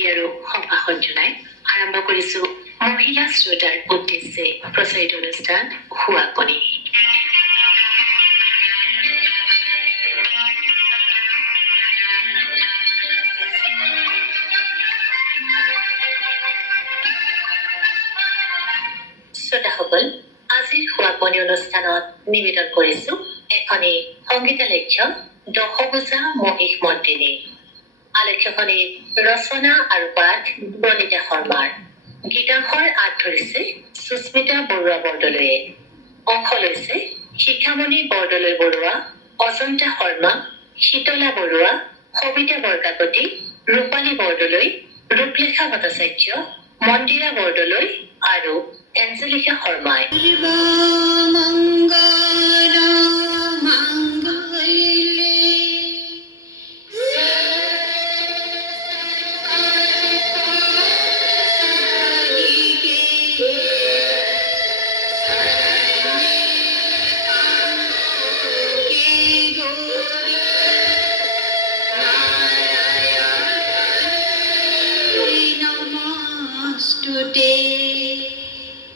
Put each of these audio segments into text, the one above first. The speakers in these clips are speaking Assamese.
শুভেচ্ছা আৰু সম্ভাষণ জনাই আৰম্ভ কৰিছো মহিলা শ্ৰোতাৰ উদ্দেশ্যে প্ৰচাৰিত অনুষ্ঠান হুৱাকণি। শ্ৰোতাসকল, আজিৰ হুৱাকণি অনুষ্ঠানত নিবেদন কৰিছো এখনি সংগীতালেখ্য দশভুজা মহিষ মৰ্দিনী। আলেখ্যখনিৰ ৰচনা আৰু পাঠ বনিতা শৰ্মাৰ। গীতাংশৰ আঁত ধৰিছে সুস্মিতা বৰুৱা বৰদলৈয়ে। অংশ লৈছে শিখামণি বৰদলৈ বৰুৱা, অজন্তা শৰ্মা, শীতলা বৰুৱা, সবিতা বৰকাকতি, ৰূপালী বৰদলৈ, ৰূপলেখা ভট্টাচাৰ্য, মন্দিৰা বৰদলৈ আৰু এঞ্জেলিকা শৰ্মাই।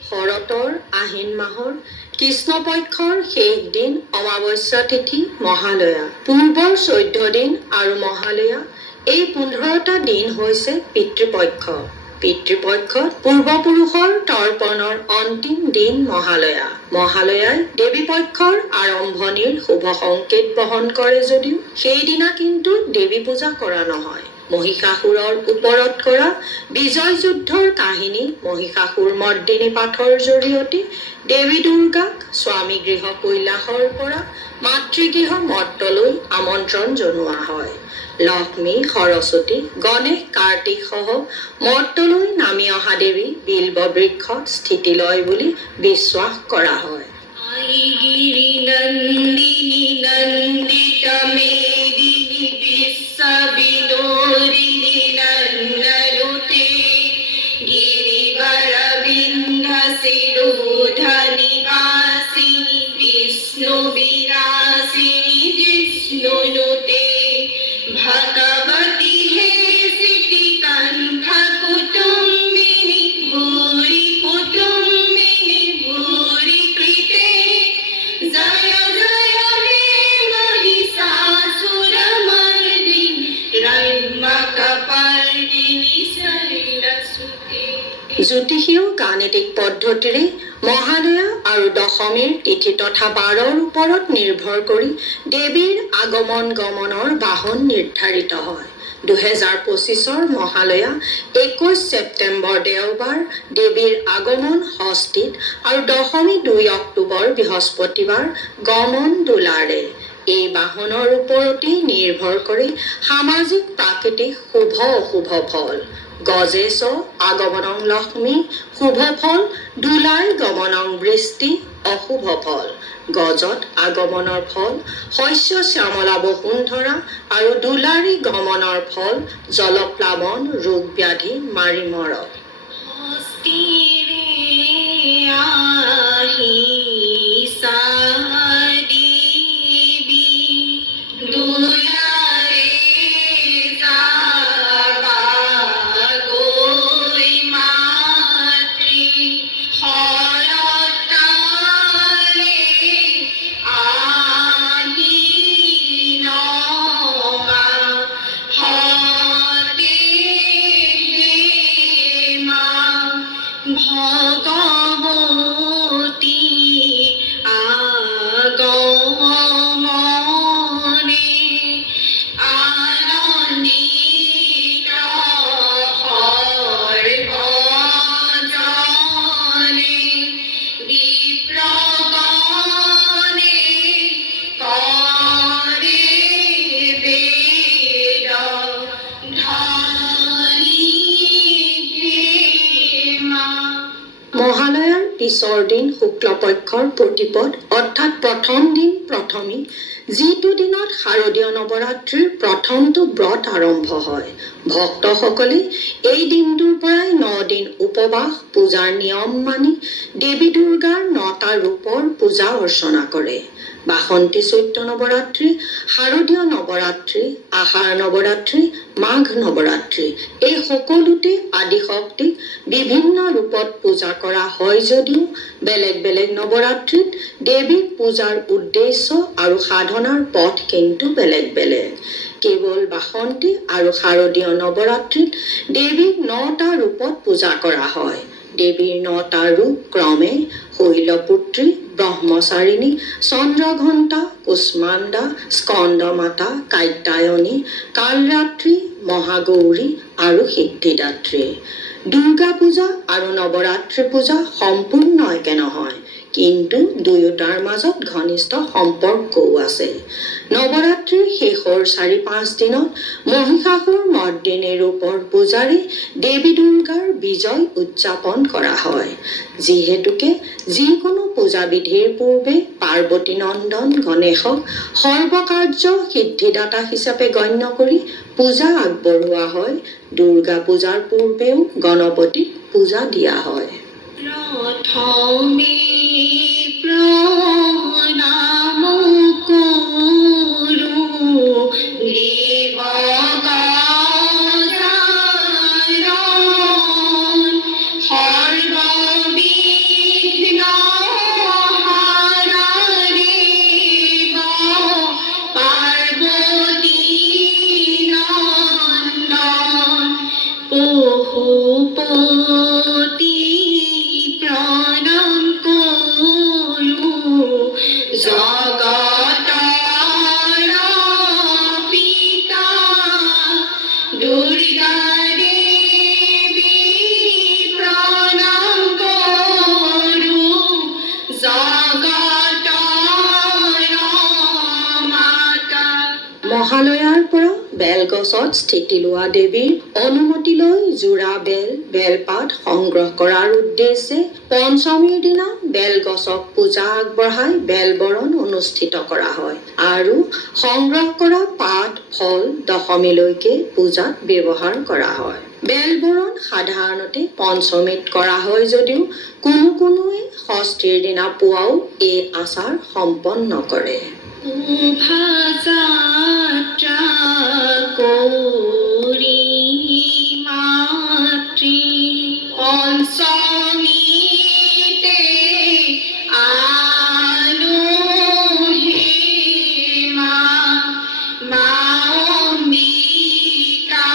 শৰতৰ আহিন মাহৰ কৃষ্ণপক্ষৰ শেষ দিন অমাৱস্যা তিথি মহালয়া। পূৰ্বৰ 14 দিন আৰু মহালয়া, এই 15টা দিন হৈছে পিতৃপক্ষ। পিতৃপক্ষত পূৰ্বপুৰুষৰ তৰ্পণৰ অন্তিম দিন মহালয়া। মহালয়াই দেৱীপক্ষৰ আৰম্ভণিৰ শুভ সংকেত বহন কৰে যদিও সেইদিনা কিন্তু দেৱী পূজা কৰা নহয়। মহিষাসুৰৰ ওপৰত কৰা বিজয় যুদ্ধৰ কাহিনী মহিষাসুৰ মৰ্দিনী পাঠৰ জৰিয়তে দেৱী দুৰ্গাক স্বামী গৃহ কৈলাসৰ পৰা মাতৃগৃহ মৰ্তলৈ আমন্ত্ৰণ জনোৱা হয়। লক্ষ্মী, সৰস্বতী, গণেশ, কাৰ্তিক সহ মৰ্তলৈ নামি অহা দেৱী বিল্ব বৃক্ষত স্থিতি লয় বুলি বিশ্বাস কৰা হয়। জ্যোতিষীয় গাণিতিক পদ্ধতিৰে মহালয়া আৰু দশমীৰ তিথি তথা বাৰৰ ওপৰত নিৰ্ভৰ কৰি দেৱীৰ আগমন গমনৰ বাহন নিৰ্ধাৰিত হয়। 2025 মহালয়া 21 ছেপ্টেম্বৰ দেওবাৰ দেৱীৰ আগমন ষষ্ঠীত আৰু দশমী 2 অক্টোবৰ বৃহস্পতিবাৰ গমন দোলাৰে। এই বাহনৰ ওপৰতেই নিৰ্ভৰ কৰি সামাজিক প্ৰাকৃতিক শুভ অশুভ ফল। গজেশ আগমনং লক্ষ্মী শুভ ফল, দোলাই গমনং বৃষ্টি অশুভ ফল। গজত আগমনৰ ফল শস্য শ্যামলা বসুন্ধৰা আৰু দোলাৰী গমনৰ ফল জলপ্লাৱন, ৰোগ ব্যাধি মাৰি মৰক। মহালয়াৰ পিছৰ দিন শুক্লপক্ষৰ প্ৰতিপদ অৰ্থাৎ প্ৰথম দিন প্ৰথমী, যিটো দিনত শাৰদীয় নৱৰাত্ৰিৰ প্ৰথমটো ব্ৰত আৰম্ভ হয়। ভক্তসকলে এই দিনটোৰ পৰাই 9 দিন উপবাস পূজাৰ নিয়ম মানি দেৱী দুৰ্গাৰ 9টা ৰূপৰ পূজা অৰ্চনা কৰে। বাসন্তী চৈত্ৰ নৱৰাত্ৰি, শাৰদীয় নৱৰাত্ৰি, আহাৰ নৱৰাত্ৰি, মাঘ নৱৰাত্ৰি এই সকলোতে আদিশক্তিক বিভিন্ন ৰূপত পূজা কৰা হয় যদিও বেলেগ বেলেগ নৱৰাত্ৰিত দেৱীক পূজাৰ উদ্দেশ্য আৰু সাধনাৰ পথ কিন্তু বেলেগ বেলেগ। কেৱল বাসন্তী আৰু শাৰদীয় নৱৰাত্ৰিত দেৱীক 9টা ৰূপত পূজা কৰা হয়। দেৱীৰ 9টা ৰূপ ক্ৰমে শৈলপুত্ৰী, ব্ৰহ্মচাৰিণী, চন্দ্ৰঘণ্টা, কুষ্মাণ্ডা, স্কন্দমাতা, কাত্যায়নী, কালৰাত্ৰি, মহাগৌৰী আৰু সিদ্ধিদাত্ৰী। দুৰ্গা পূজা আৰু নৱৰাত্ৰি পূজা সম্পূৰ্ণ একে নহয়, কিন্তু দুয়োটাৰ মাজত ঘনিষ্ঠ সম্পৰ্কও আছে। নৱৰাত্ৰিৰ শেষৰ 4-5 দিনত মহিষাসুৰ মৰ্দিনী ৰূপৰ পূজাৰে দেৱী দুৰ্গাৰ বিজয় উদযাপন কৰা হয়। যিহেতুকে যিকোনো পূজাবিধিৰ পূৰ্বে পাৰ্বতী নন্দন গণেশক সৰ্বকাৰ্য সিদ্ধিদাতা হিচাপে গণ্য কৰি পূজা আগবঢ়োৱা হয়, দুৰ্গা পূজাৰ পূৰ্বেও গণপতিক পূজা দিয়া হয়। প্ৰথমে প্ৰণাম কৰোঁ দেৱগণৰ, সৰ্ববিঘ্ন হাৰা দেৱ পাৰ্বতী নন্দন, পশুপতি প্ৰণাম কৰোঁ, জগতৰ পিতা দুৰ্গা দেৱী প্ৰণাম কৰোঁ, জগতৰ মাতা। মহালয়াৰ পৰা বেলগছত স্থিতি লোৱা দেৱীৰ অনুমতি লৈ যোৰা বেল, বেলপাত সংগ্ৰহ কৰাৰ উদ্দেশ্যে পঞ্চমীৰ দিনা বেলগছক পূজা আগবঢ়াই বেলবৰণ অনুষ্ঠিত কৰা হয় আৰু সংগ্ৰহ কৰা পাত ফল দশমীলৈকে পূজাত ব্যৱহাৰ কৰা হয়। বেলবৰণ সাধাৰণতে পঞ্চমীত কৰা হয় যদিও কোনোৱে ষষ্ঠীৰ দিনা পুৱাও এই আচাৰ সম্পন্ন কৰে। শোভাযাত্ৰা কৰি মাতৃ পঞ্চমীতে আলোহে মা অম্বিকা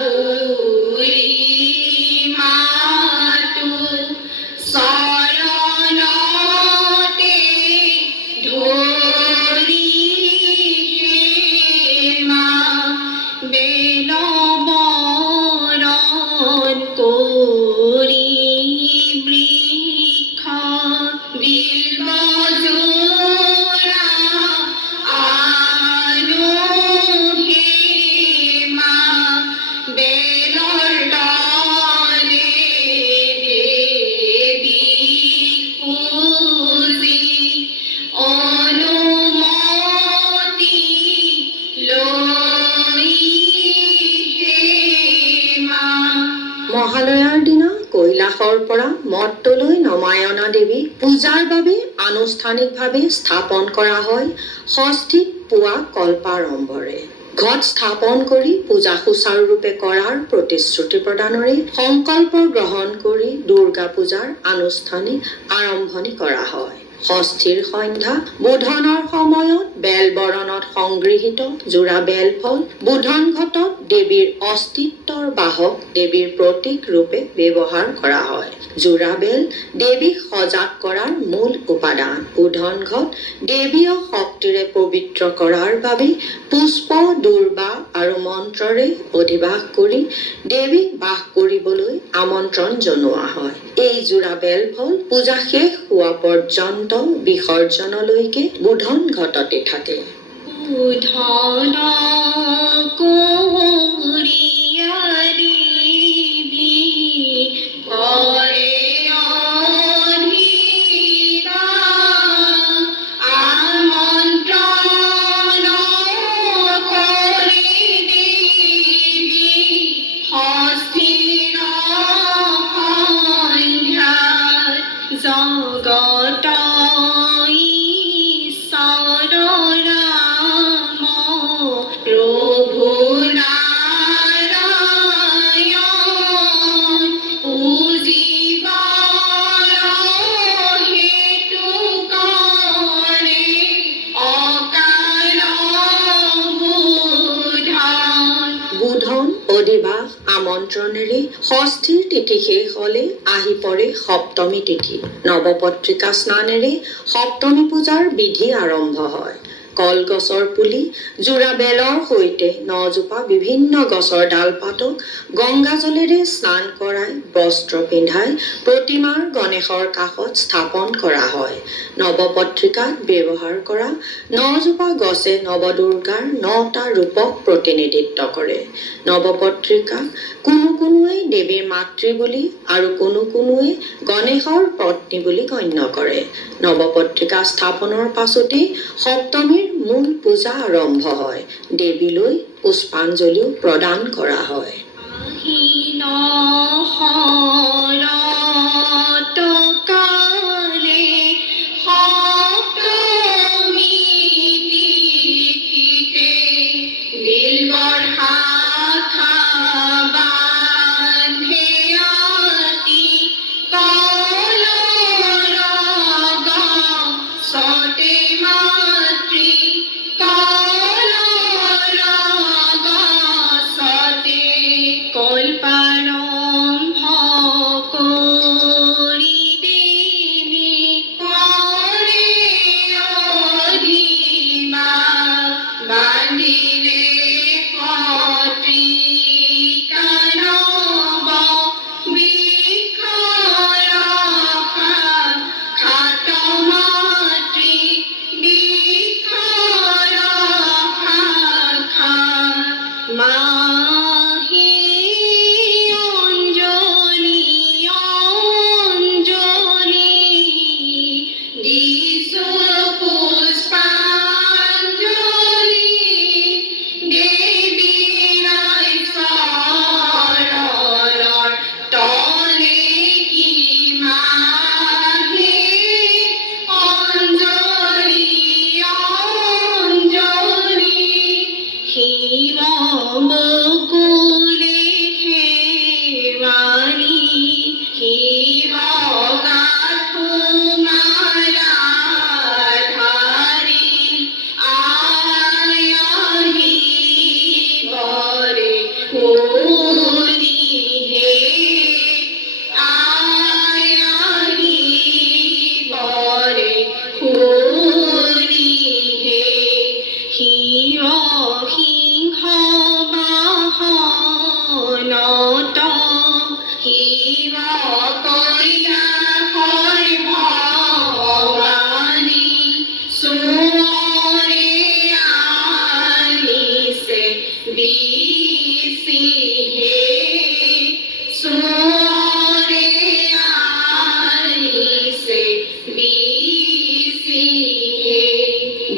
বুলি মাতো, চৰণতে ধৰি মা বেলবৰণ কৰি বৃক্ষ বিল্বজোৰা আনোহে মা, বেলৰ তলে দেৱীক পূজি অনুমতি লৈ হে মা। মহালয়াৰ দিনা কৈলাশৰ পৰা মৰ্তলৈ নমাই অনা দেৱীক পূজাৰ বাবে আনুষ্ঠানিকভাৱে স্থাপন কৰা হয় ষষ্ঠীত পুৱা কল্পাৰম্ভৰে। ঘট স্থাপন কৰি পূজা সুচাৰুৰূপে কৰাৰ প্ৰতিশ্ৰুতি প্ৰদানৰে সংকল্প গ্ৰহণ কৰি দুৰ্গা পূজাৰ আনুষ্ঠানিক আৰম্ভণি কৰা হয়। ষষ্ঠীৰ সন্ধ্যা বোধনৰ সময়ত বেলবৰণত সংগৃহীত যোৰা বেলফল বোধন ঘটত দেৱীৰ অস্তিত্বৰ বাহক দেৱীৰ প্ৰতীক ৰূপে ব্যৱহাৰ কৰা হয়। যোৰা বেল দেৱীক সজাগ কৰাৰ মূল উপাদান। বোধন ঘট দেৱীয় শক্তিৰে পবিত্ৰ কৰাৰ বাবে পুষ্প, দুৰ্বা আৰু মন্ত্ৰৰে অধিবাস কৰি দেৱীক বাস কৰিবলৈ আমন্ত্ৰণ জনোৱা হয়। এই যোৰা বেলফল পূজা শেষ হোৱা পৰ্যন্ত বিসৰ্জনলৈকে বোধন ঘটতে থাকে। বোধন কৰিয়া দেৱী কৰে অধিদান, আমন্ত্ৰণ কৰে দেৱী অধিবাস আমন্ত্ৰণেৰে ষষ্ঠীৰ তিথি শেষ হ'লে আহি পৰে সপ্তমী তিথি। নৱপত্ৰিকা স্নানেৰে সপ্তমী পূজাৰ বিধি আৰম্ভ হয়। কলগছৰ পুলি, যোৰা বেলৰ সৈতে 9 জোপা বিভিন্ন গছৰ ডালপাতক গংগাজলেৰে স্নান কৰাই বস্ত্ৰ পিন্ধাই প্ৰতিমাৰ গণেশৰ কাষত স্থাপন কৰা হয়। নৱপত্ৰিকাত ব্যৱহাৰ কৰা 9 জোপা গছে নৱদুৰ্গাৰ 9টা ৰূপক প্ৰতিনিধিত্ব কৰে। নৱপত্ৰিকাক কোনোৱে দেৱীৰ মাতৃ বুলি আৰু কোনোৱে গণেশৰ পত্নী বুলি গণ্য কৰে। নৱপত্ৰিকা স্থাপনৰ পাছতেই সপ্তমীৰ মূল পূজা আৰম্ভ হয়। দেৱীলৈ পুষ্পাঞ্জলিও প্ৰদান কৰা হয়।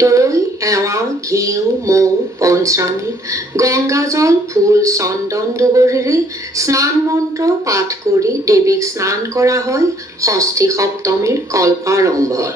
দৈ, এৱা, ঘিউ, মৌ, পঞ্চামৃত, গংগাজল, ফুল, চন্দন দুবৰিৰে স্নান মন্ত্ৰ পাঠ কৰি দেৱীক স্নান কৰা হয় ষষ্ঠী সপ্তমীৰ কল্পাৰম্ভত।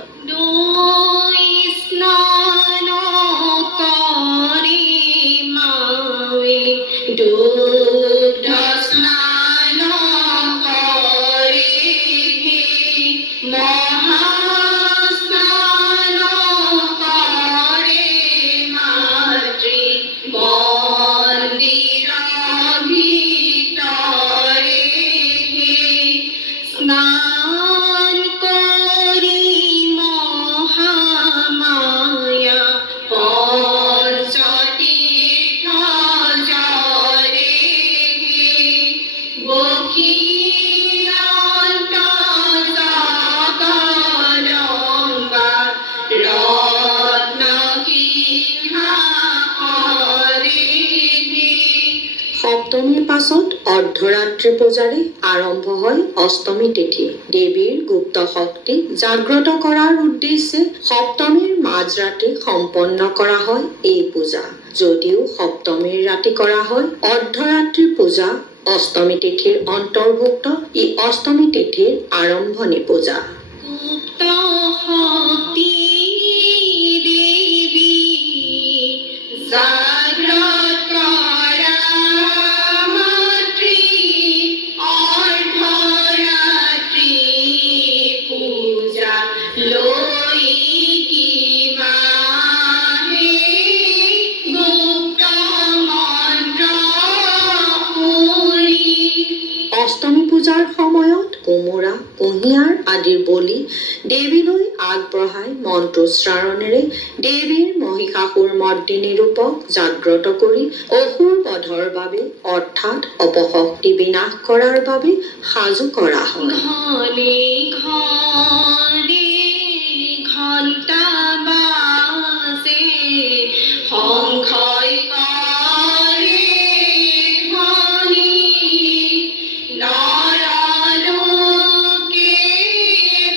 সপ্তমীৰ পাছত অৰ্ধৰাত্ৰি পূজাৰে আৰম্ভ হয় অষ্টমী তিথি। দেৱীৰ গুপ্ত শক্তিক জাগ্ৰত কৰাৰ উদ্দেশ্যে সপ্তমীৰ মাজৰাতি সম্পন্ন কৰা হয় এই পূজা। যদিও সপ্তমীৰ ৰাতি কৰা হয় অৰ্ধৰাত্ৰি পূজা, অষ্টমী তিথিৰ অন্তৰ্ভুক্ত ই অষ্টমী তিথিৰ আৰম্ভণি পূজা। অষ্টমী পূজাৰ সময়ত কোমোৰা, কুঁহিয়াৰ আদিৰ বলি দেৱীলৈ আগবঢ়াই মন্ত্ৰোচ্চাৰণেৰে দেৱীৰ মহিষাসুৰ মৰ্দিনী ৰূপক জাগ্ৰত কৰি অসুৰ বধৰ বাবে অৰ্থাৎ অপশক্তি বিনাশ কৰাৰ বাবে সাজু কৰা হয়। ঘনে ঘনে ঘণ্টা বাজে শংখই কৰে ধ্বনি নৰলোকে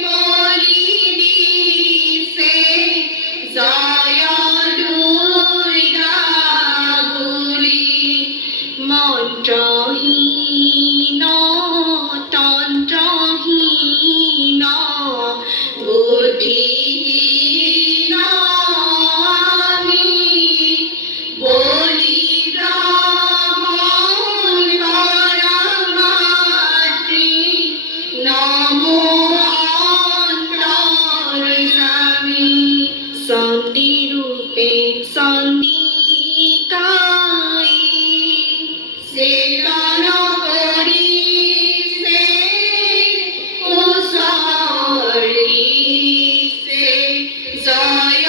বলি দিছে জয় দুৰ্গা বুলি মন্ত্ৰহীন তন্ত্ৰহীন বুদ্ধিহীন আমি বলি ব্ৰাহ্মণ পৰমাত্ৰী নমো অন্তৰ্যামী চণ্ডী ৰূপে চণ্ডিকাই চেতন কৰিছে উচৰ্গিছে জয়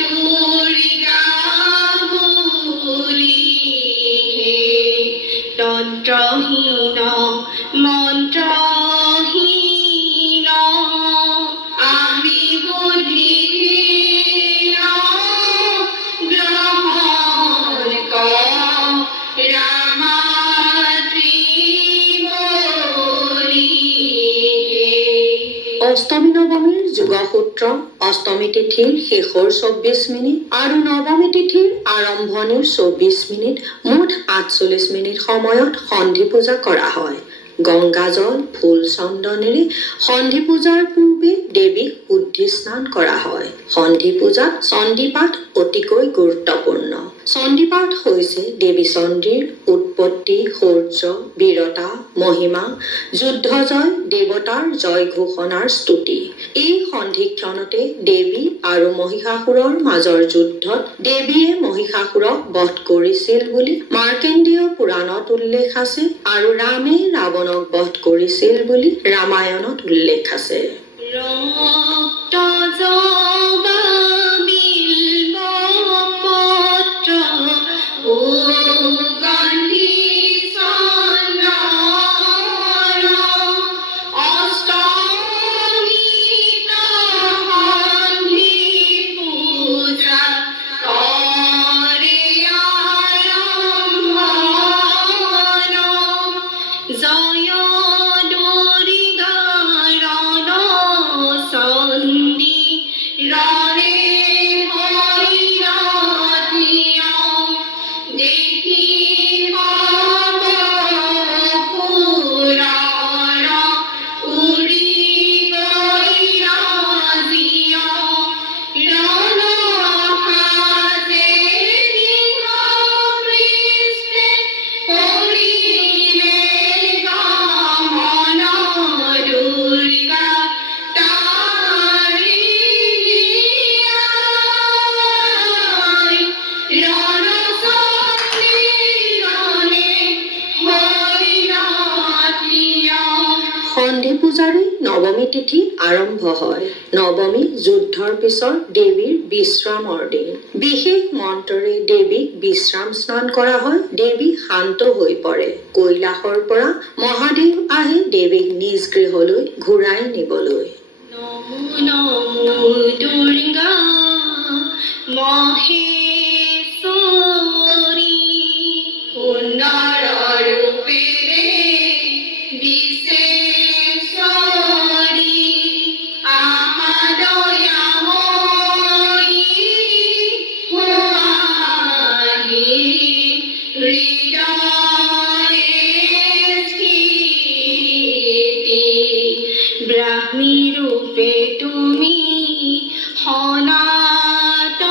দুৰ্গা বুলি হে তন্ত্ৰহীন মন্ত্ৰহীন আমি বুদ্ধিহীন গ্ৰহণ ৰামাত্ৰী বলি হে। অষ্টমী নৱমীৰ যোগসূত্ৰ অষ্টমী তিথিৰ শেষৰ 24 মিনিট আৰু নৱমী তিথিৰ আৰম্ভণিৰ 24 মিনিট মুঠ 48 মিনিট সময়ত সন্ধি পূজা কৰা হয়। গংগাজল ফুল চন্দনেৰে সন্ধি পূজাৰ পূৰ্বে দেৱীক শুদ্ধি স্নান কৰা হয়। সন্ধি পূজাত চণ্ডীপাঠ অতিকৈ গুৰুত্বপূৰ্ণ। চণ্ডীপাঠ হৈছে দেৱী চণ্ডীৰ উৎপত্তি, শৌৰ্য, বীৰতা, মহিমা, যুদ্ধ জয়, দেৱতাৰ জয় ঘোষণাৰ স্তুতি। এই সন্ধিক্ষণতে দেৱী আৰু মহিষাসুৰৰ মাজৰ যুদ্ধত দেৱীয়ে মহিষাসুৰক বধ কৰিছিল বুলি মাৰ্কেন্দ্ৰীয় পুৰাণত উল্লেখ আছে আৰু ৰামে ৰাৱণক বধ কৰিছিল বুলি ৰামায়ণত উল্লেখ আছে। ৰক্ত জবা বিল্ব পত্ৰ সুগন্ধি চন্দন অষ্টমীত সন্ধি পূজা কৰে আৰম্ভণ জয় দুৰ্গা ৰণ চণ্ডী ৰণে হৰিণাধিয়া দেখি হব পুৰাণ উৰি গৈ ৰাজিয়া ৰণ সাজে পৃষ্ঠে কৰিলে গমন দুৰ্গা তাৰি ৰণ চণ্ডীৰণে হৰিণাধিয়া। সন্ধি পূজাৰে নৱমী তিথি আৰম্ভ হয়। নৱমী যুদ্ধৰ পিছৰ দেৱীৰ বিশ্ৰামৰ দিন। বিশেষ মন্ত্ৰৰে দেৱীক বিশ্ৰাম স্নান কৰা হয়। দেৱী শান্ত হৈ পৰে। কৈলাশৰ পৰা মহাদেৱ আহে দেৱীক নিজ গৃহলৈ ঘূৰাই নিবলৈ। নমো নমো দুৰ্গা মহেশ্বৰী সুন্দৰ ৰূপেৰে বিশেশ্বৰী আমাদয়াময়ী হোৱাহি হৃদয়ে স্থিতি ব্ৰাহ্মী ৰূপে তুমি সনাতনী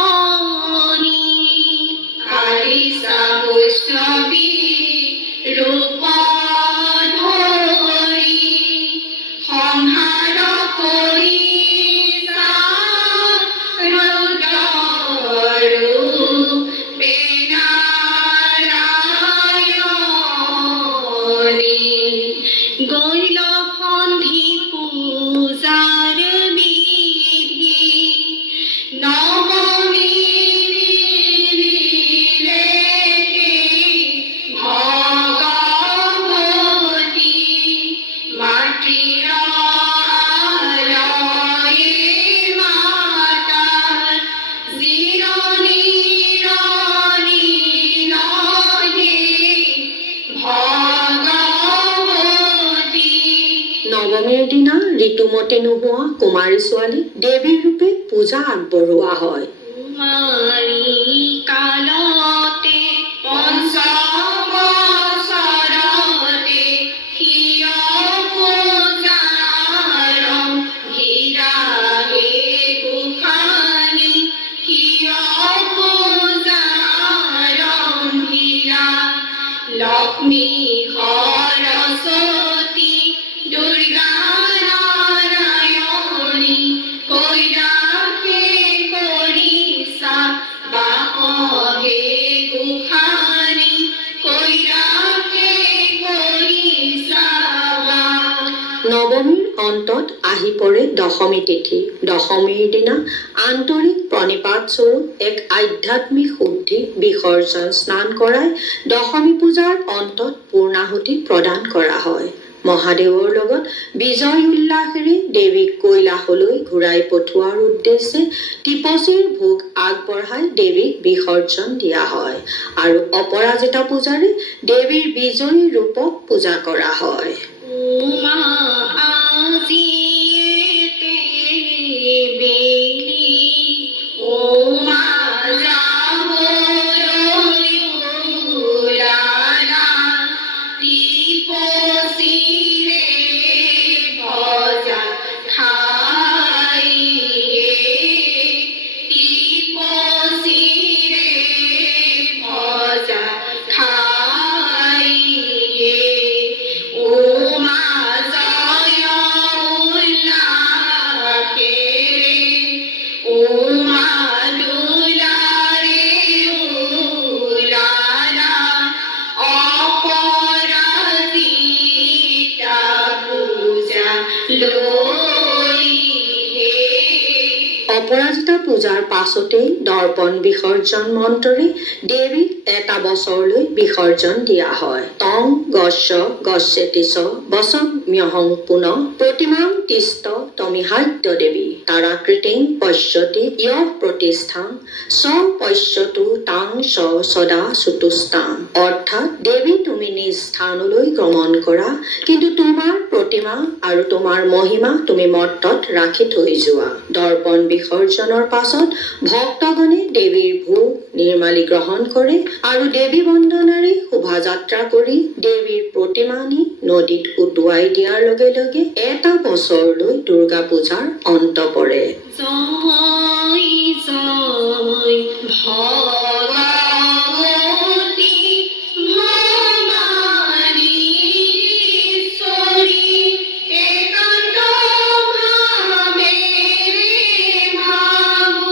নৱমীৰ দিনা ঋতুমতী নোহোৱা কুমাৰী ছোৱালী দেৱীৰ ৰূপে পূজা আগবঢ়োৱা হয়। কুমাৰী কালতে পঞ্চম বছৰতে হিয় পূজাৰম হীৰাহে গোসানী হিয় পূজাৰম হীৰা লক্ষ্মী সৰস্বতী দুৰ্গা নাৰায়ণী কৈলাসে কৰিছা বাসহে গোসানী কৈলাসে কৰিছা বাস। নৱমীৰ অন্তত আহি পৰে দশমী তিথি। দশমীৰ দিনা আন্তৰিক প্ৰণিপাত স্বৰূপ এক আধ্যাত্মিক শুদ্ধি বিসৰ্জন স্নান কৰাই দশমী পূজাৰ অন্তত পূৰ্ণাহুতি প্ৰদান কৰা হয়। মহাদেৱৰ লগত বিজয় উল্লাসেৰে দেৱীক কৈলাসলৈ ঘূৰাই পঠোৱাৰ উদ্দেশ্যে টিপচীৰ ভোগ আগবঢ়াই দেৱীক বিসৰ্জন দিয়া হয় আৰু অপৰাজিতা পূজাৰে দেৱীৰ বিজয়ী ৰূপক পূজা কৰা হয়। উমা আজিয়েতে বেলি উমা যাবলৈ ওলালা টিপচীৰে ভজা খাই টিপচীৰে ভজা খাই উমা জয় উল্লাসেৰে উমা দুলাৰে ওলালা অপৰাজিতা পূজা লৈ অপৰাজিতা পূজাৰ পাছতেই দৰ্পণ বিসৰ্জন মন্ত্ৰৰে দেৱীক এটা বছৰলৈ বিসৰ্জন দিয়া হয়। তং গস্য গচ্ছেতি চ বচম্যহং পুনঃ প্ৰতিমাং তিষ্ঠ তমিহাদ্য দেৱী তাৰাকৃতিং পশ্যতি য়ঃ প্ৰতিষ্ঠাং স পশ্যতু তাং স সদা সুতুস্তাং। অৰ্থাৎ দেৱী তুমি নিজ স্থানলৈ গমন কৰা, কিন্তু তোমাৰ প্ৰতিমা আৰু তোমাৰ মহিমা তুমি মৰ্তত ৰাখি থৈ যোৱা। দৰ্পণ বিসৰ্জনৰ পাছত ভক্তগণে দেৱীৰ ভোগ নিৰ্মালি গ্ৰহণ কৰে আৰু দেৱী বন্দনাৰে শোভাযাত্ৰা কৰি দেৱীৰ প্ৰতিমা নি নদীত উটুৱাই দিয়াৰ লগে লগে এটা বছৰলৈ দুৰ্গা পূজাৰ অন্ত পৰে। জয় জয় ভগৱতী ভৱানীশ্বৰী একান্ত ভাৱেৰে ভাবো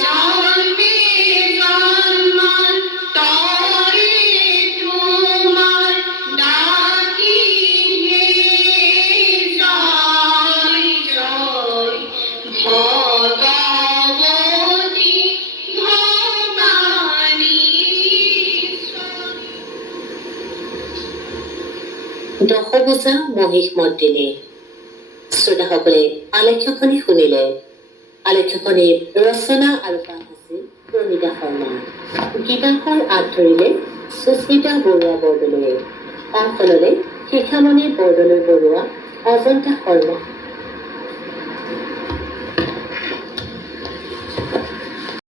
জন্মে জন্মান্তৰে তোমাৰ ডাকিলে জয় জয় ভগৱতী ভৱানীশ্বৰী। দশভূজা মহিষমৰ্দিনী। শ্ৰোতাসকলে আলেখ্যখনি শুনিলে। আলেখ্যখনিৰ ৰচনা আৰু পাঠ আছিল প্ৰণীতা শৰ্মা। গীতাসাৰ আঁত ধৰিলে সুস্মিতা বৰুৱা বৰদলৈয়ে। অংশ ল'লে শিখামণি বৰদলৈ বৰুৱা, অজন্তা শৰ্মা।